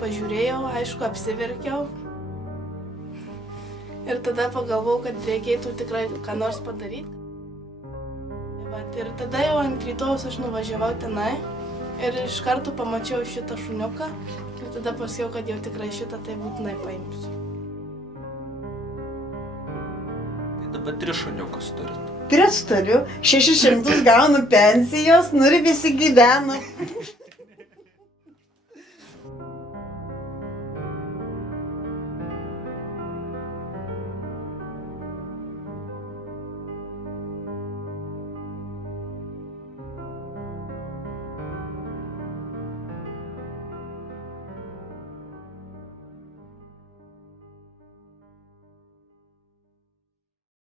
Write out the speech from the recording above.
pažiūrėjau, aišku, apsiverkiau. Ir tada pagalvojau, kad reikėtų tikrai ką nors padaryti. Ir tada jau ant rytojus aš nuvažiavau tenai ir iš karto pamačiau šitą šuniuką. Ir tada pasakiau, kad jau tikrai šitą tai būtinai paimsiu. Tai dabar 3 šuniukus turit. 3 turiu, 600 gaunu pensijos, nu ir visi gyvena.